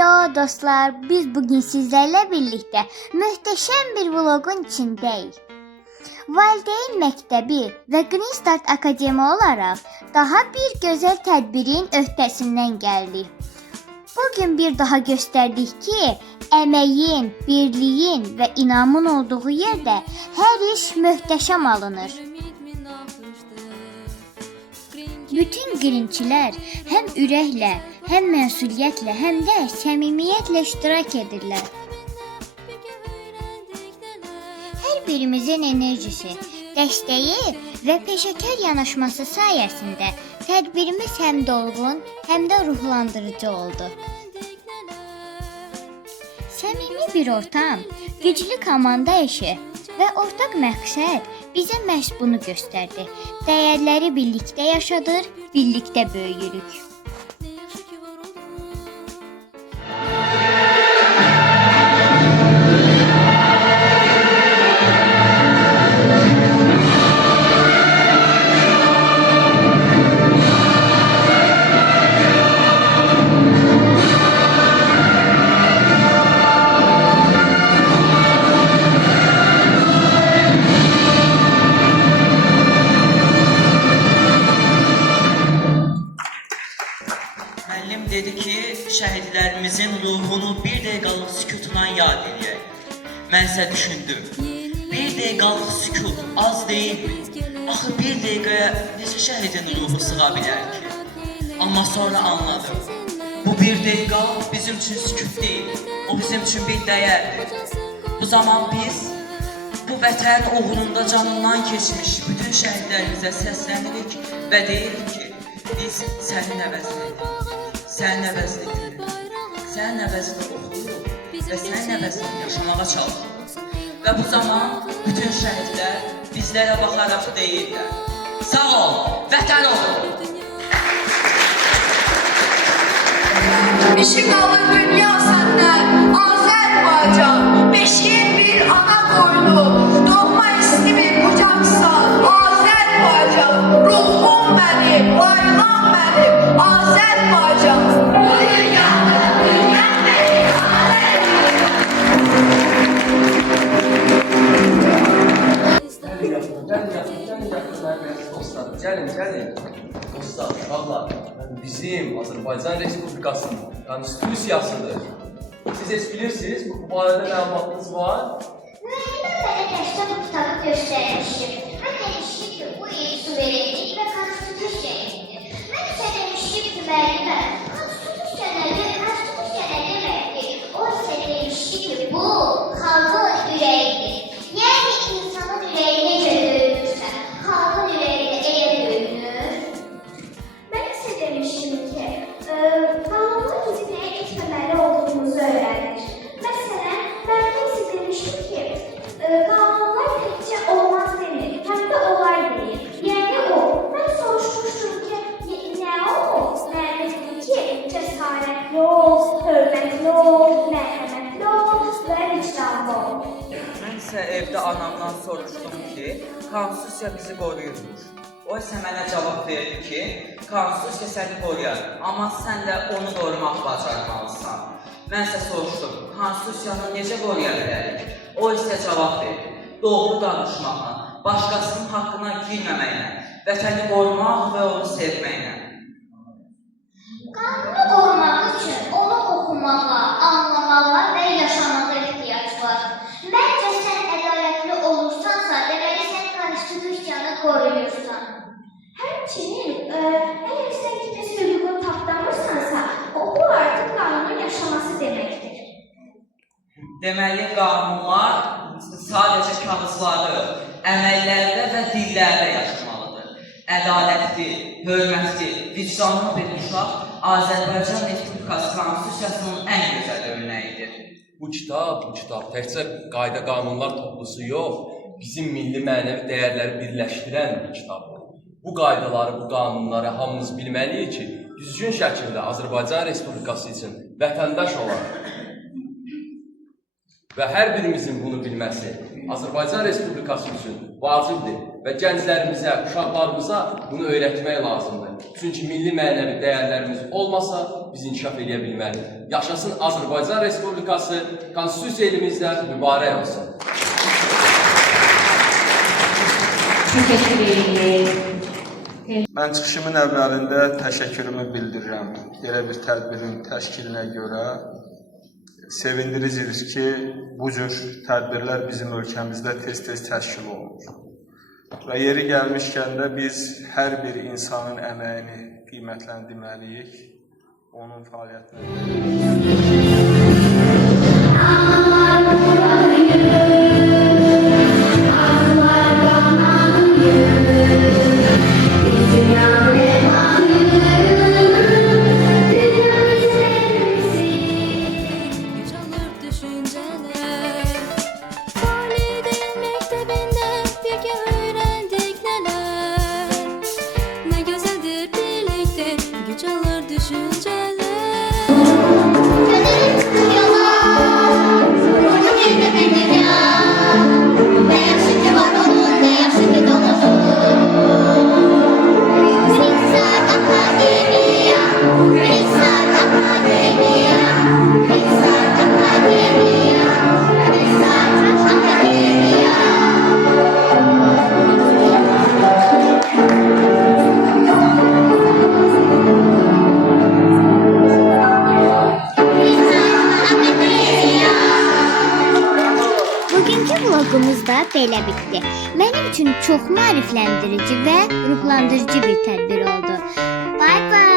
Hello dostlar, biz bugün sizlerle birlikte muhteşem bir vlogun içindeyiz. Valideyn Mektebi ve Green Start Akademi olarak daha bir güzel tedbirin öhdəsindən gəldik. Bugün bir daha gösterdik ki, emeğin, birliğin ve inamın olduğu yerde her iş muhteşem alınır. Bütün Greençilər hem ürəklə, hem məsuliyyətlə, hem də səmimiyyətlə iştirak edirlər. Hər birimizin enerjisi, dəstəyi və peşəkar yanaşması sayəsində tədbirimiz həm dolğun, həm də ruhlandırıcı oldu. Səmimi bir ortam, güclü komanda işi və ortaq məqsəd bizə məhz bunu göstərdi. Dəyərləri birlikdə yaşadır, birlikdə böyüyürük. Müəllim dedi ki, şəhidlərimizin ruhunu bir dəqiqəlıq sükutla yad edək. Mən isə düşündüm, bir dəqiqəlıq sükut az deyilmi? Axı bir dəqiqəyə neçə şəhidin ruhu sığa bilər ki? Amma sonra anladım, bu bir dəqiqə bizim üçün sükut deyil, o bizim üçün bir dəyərdir. Bu zaman biz, bu vətən uğrunda canından keçmiş bütün şəhidlərimizə səslənirik və deyirik ki, biz sənin əvəzindəyik. Sənin əvəzində gülürük, sənin əvəzində oxuyuruq və sənin əvəzində yaşamağa çalışırıq. Və bu zaman bütün şəhidlər bizlərə baxaraq deyirlər: sağ ol, vətən ol! Işık alır dünya senden, Azerbaycan, beşiğin bir ana koynu, doğma isti bir kucaksan, Azerbaycan, ruhum benim, bayram benim, Azerbaycan. Gəlin. Dostlar, uşaqlar, bizim Azərbaycan Respublikasının konstitusiyasıdır. Siz heç bilirsiniz, bu barədə məlumatınız var? Müəllimə mənə dərsdə bu kitabı göstərmişdim. Mən demişdim ki, bu il suverenlik və konstitusiya ildir. Mən isə demişdim ki, müəllimə, konstitusiya nə deməkdir? O isə demişdi ki, bu xalqın ürəyidir. Yəni insanın ürəyi necə döyünürsə, xalqın ürəyi də elə döyünür. Mən isə demişdim ki, qanunlar bizim nəyə etməməli olduğumuzu öyrənir. Məsələn, mən isə demişdim ki, qanunlar təkcə olmaz demir, həm də olar deyir. Yəni o, mən soruşmuşdum ki, nə o? Mən dedim ki, cəsarətli ol, hörmətli ol, mərhəmətli ol və vicdanlı ol. Mən isə evdə anamdan soruşdum ki, konstitusiya bizi qoruyurmuş. O isə mənə cavab verdi ki, konstitusiya səni qoruyar, amma sən də onu qorumaq bacarmalısan. Mən isə soruşdum, konstitusiyanı necə qoruya bilərik? O isə cavab verdi, doğru danışmaqla, başqasının haqqına girməməklə, vətəni qorumaq və onu sevməklə. Qanunu qorumaq üçün onu oxumağa, anlamağa və yaşamağa ehtiyac var. Məncə sən ədalətli olursansa, deməli sən konstitusiyanı qoruyursan. Həmçinin, əgər sən kimisi hüququnu tapdamırsansa, bu artıq qanunun yaşaması deməkdir. Deməli, qanunlar sadəcə kağızlarda yox, əməllərdə və dillərdə yaşamalıdır. Ədalətli, hörmətli, vicdanlı bir uşaq Azərbaycan Respublikası Konstitusiyasının ən gözəl örnəyidir. Bu kitab təkcə qayda qanunlar toplusu yox, bizim milli mənəvi dəyərləri birləşdirən bir kitabdır. Bu qaydaları, bu qanunları hamımız bilməliyik ki, düzgün şəkildə Azərbaycan Respublikası üçün vətəndaş olaq. Və hər birimizin bunu bilməsi Azərbaycan Respublikası üçün vacibdir və gənclərimizə, uşaqlarımıza bunu öyrətmək lazımdır. Çünki milli mənəvi dəyərlərimiz olmasa biz inkişaf edə bilməliyik. Yaşasın Azərbaycan Respublikası, konstitusiya elimizdə mübarək olsun. Mən çıxışımın əvvəlində təşəkkürümü bildirirəm. Belə bir tədbirin təşkilinə görə sevindiricidir ki, bu cür tədbirlər bizim ölkəmizdə tez-tez təşkil olunur. Və yeri gəlmişkən də biz hər bir insanın əməyini qiymətləndirməliyik, onun Bugünkü vloqumuz da belə bitdi. Mənim üçün çox maarifləndirici və ruhlandırıcı bir tədbir oldu. Bye bye.